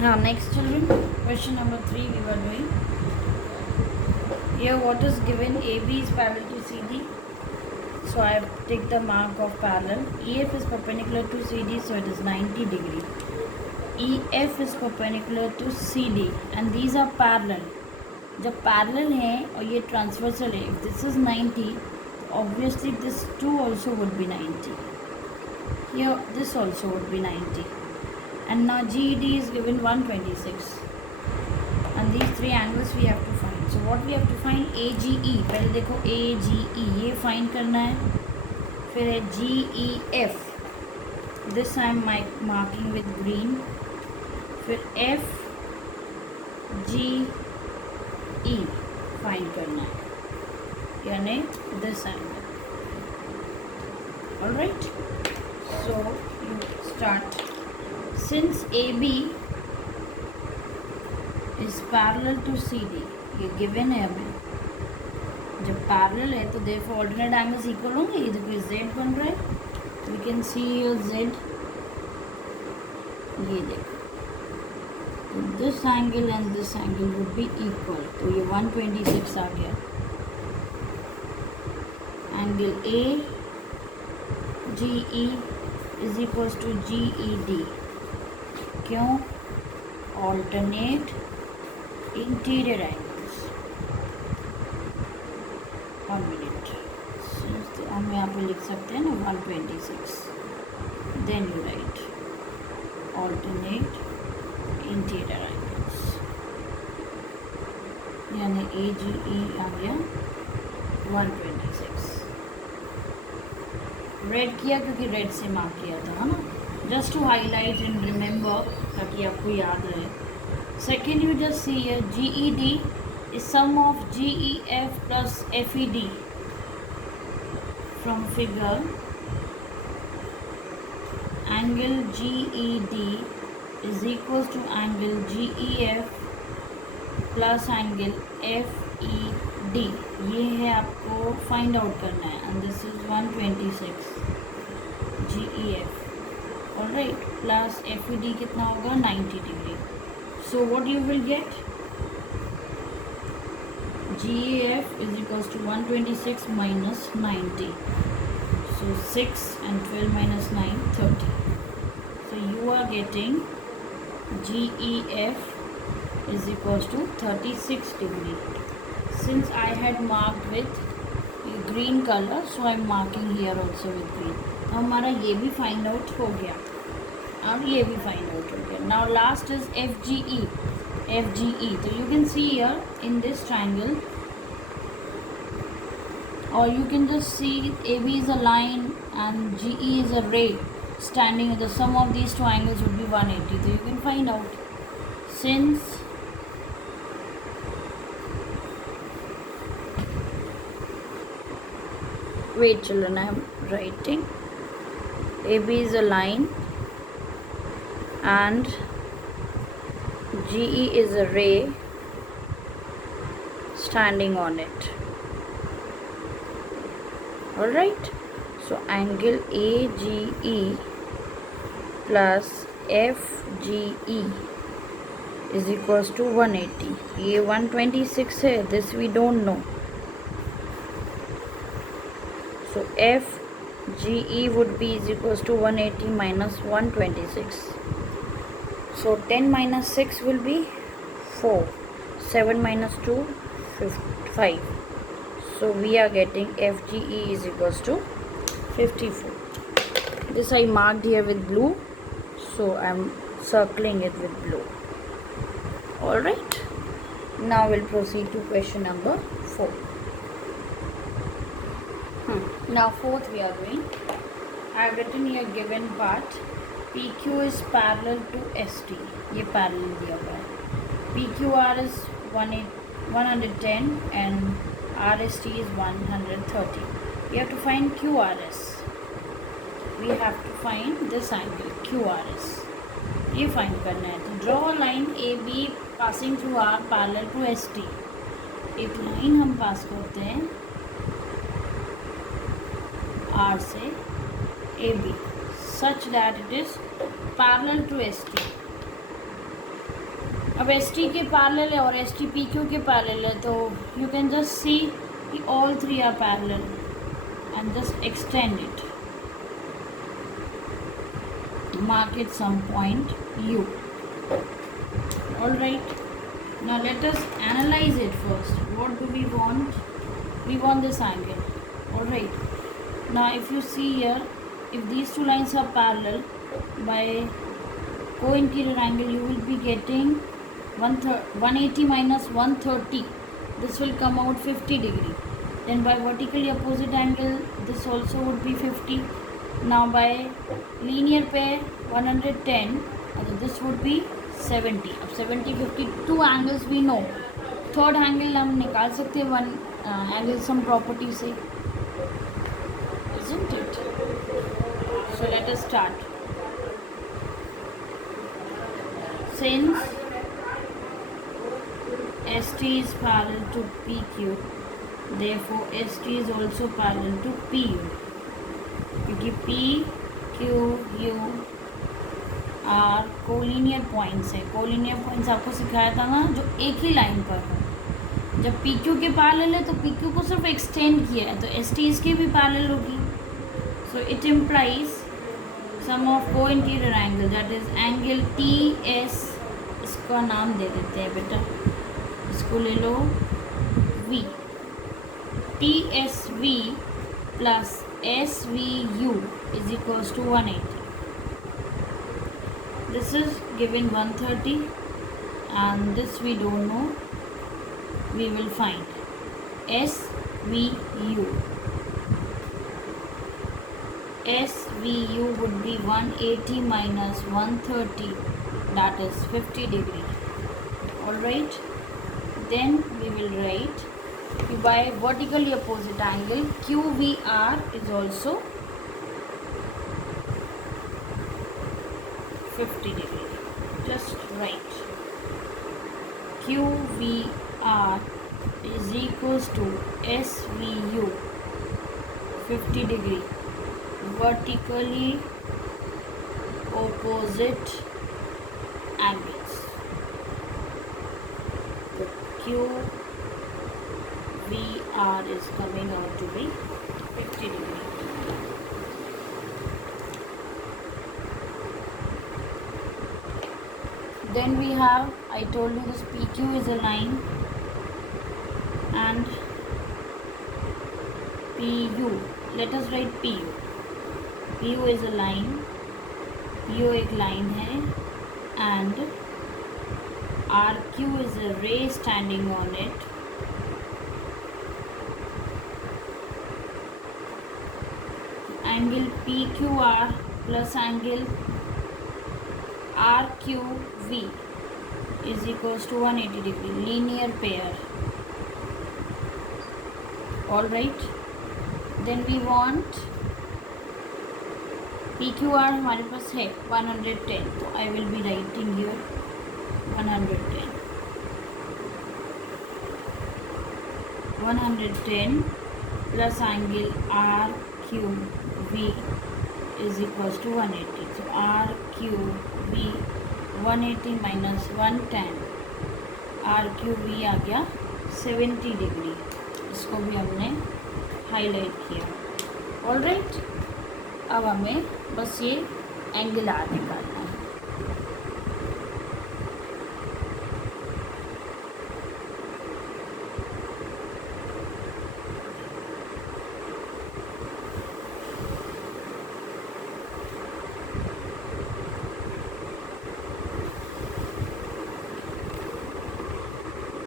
Now next children, question number 3 we were doing. Here what is given? AB is parallel to CD. So I have take the mark of parallel. EF is perpendicular to CD, so it is 90 degree. EF is perpendicular to CD and these are parallel. जब parallel है और ये transversal है, if this is 90, obviously this too also would be 90. Here this also would be 90. And now GED is given 126. And these three angles we have to find. So what we have to find? AGE. पहले देखो AGE ये find करना है. फिर है GEF. This I am marking with green. फिर FGE find करना है. यानी this angle. All right. So you start. Since AB is parallel to CD, ये given है हमें. जब parallel है तो therefore alternate angles equal होंगे. ये देखो Z बन रहा है. We can see your Z. ये देखो. तो this angle and this angle would be equal. तो ये 126 आ गया. Angle AGE is equals to GED. क्यों? Alternate interior angles. 1 minute. हम यहाँ पे लिख सकते हैं ना 126. Then you write alternate interior angles. यानी AGE आ गया 126. रेड किया क्योंकि रेड से मार्क किया था ना. Just to highlight and remember ताकि आपको याद रहे. Second you just see here GED is sum of GEF plus FED from figure. Angle GED is equals to angle GEF plus angle FED. ये है आपको फाइंड आउट करना है. And this is 126 GEF. Alright. Plus FED कितना होगा? 90 degree. So what you will get? GEF is equals to 126 minus 90. So 6 and 12 minus 9, 30. So you are getting GEF is equals to 36 degree. Since I had marked with green color, so I am marking here also with green. now हमारा ये भी find out हो गया और ये भी find out हो गया. Now last is FGE. FGE. So you can see here in this triangle, or you can just see AB is a line and GE is a ray standing. The sum of these two angles would be 180. So you can find out. Since wait children, I am writing. AB is a line and GE is a ray standing on it. Alright. So angle AGE plus FGE is equals to 180. ये 126 है. This we don't know. So FGE would be is equals to 180 minus 126. So 10 minus 6 will be 4. 7 minus 2, 5. So we are getting FGE is equals to 54. This I marked here with blue. So I am circling it with blue. Alright. Now we'll proceed to question number 4. Now fourth we are doing. I have written here given part. PQ is parallel to ST. ये parallel दिया हुआ है. PQR is 110 and RST is 130. We have to find QRS. We have to find this angle QRS. ये find करना है. तो draw a line AB passing through R parallel to ST. एक line हम पास करते हैं R से AB such that it is parallel to ST. अब एस टी के पैरेलल है और एस टी पी क्यू के पैरेलल है, तो यू कैन जस्ट सी कि all three are parallel and just extend it, mark it some point u. All right, now let us analyze it first. What do we want? We want this angle. All right, now if you see here, if these two lines are parallel by co-interior angle, you will be getting 180 minus 130. This will come out 50 degree. Then by vertically opposite angle, this also would be 50. Now by linear pair 110, this would be 70. अब 70 50 two angles we know. Third angle हम निकाल सकते हैं one angle sum property से, isn't it? So let us start. Since ST is parallel to PQ, therefore ST is also parallel to PU. क्योंकि P, Q, U are collinear points है. Collinear points आपको सिखाया था ना, जो एक ही line पर है. जब पी क्यू के पैरेलल है तो पी क्यू को सिर्फ एक्सटेंड किया है, तो एस टी इसकी भी पैरेलल होगी. So it implies sum of cointerior angle, that is angle T S. इसका नाम दे देते हैं बेटा, इसको ले लो V. T S V plus S V U is equals to 180. This is given 130 and this we don't know, we will find SVU. SVU would be 180 minus 130, that is 50 degree. Alright, then we will write by vertically opposite angle QVR is also 50 degree. Just write QVR is equals to SVU 50 degree, vertically opposite angles. The QVR is coming out to be 50 degree. Then we have, I told you this PQ is a line and PU. Let us write PU. PU is a line, PU एक line है and RQ is a ray standing on it. Angle PQR plus angle RQV is equals to 180 degree, linear pair. Alright, then we want PQR हमारे पास है 110, तो I will be writing here 110. 110 plus angle RQV is equals to 180. So RQV 180 minus 110, RQV आ गया 70 degree. इसको भी हमने highlight किया. Alright, अब हमें बस ये एंगल आर निकालना है.